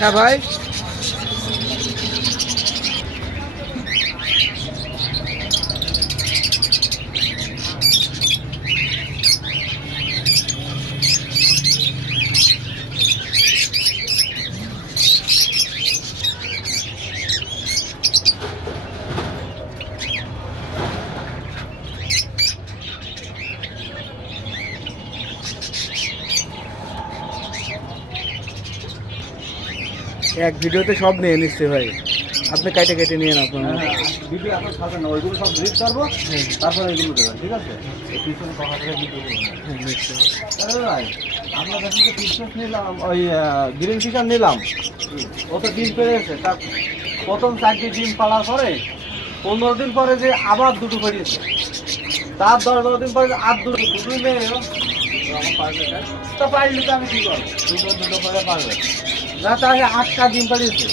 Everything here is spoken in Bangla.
হ্যাঁ ভাই, এক ভিডিওতে সব নিয়ে নিচ্ছে ভাই, আপনি কেটে কেটে নিয়ে আপনার। ভিডিও এখন থাকবে না, ওইগুলো সব ডিলিট করবো, তারপরে এগুলো দেবেন, ঠিক আছে? এই পিছনে কথা থেকে ভিডিও করবো ভাই। আপনার কাছে যে পিসেস নিলাম, ওই গ্রিন চিকেন নিলাম, ও তো ডিম পেড়েছে। তার প্রথম 4টি ডিম পাড়ার পরে 15 দিন পরে যে আবার দুটো পেড়িয়েছে, তার 10-12 দিন পরে আর দুটোই মেয়ে তো পারলে তো আমি কি করবো? দুটো করে পারবে না, তাহলে 8টা ডিম পাড়িয়েছে।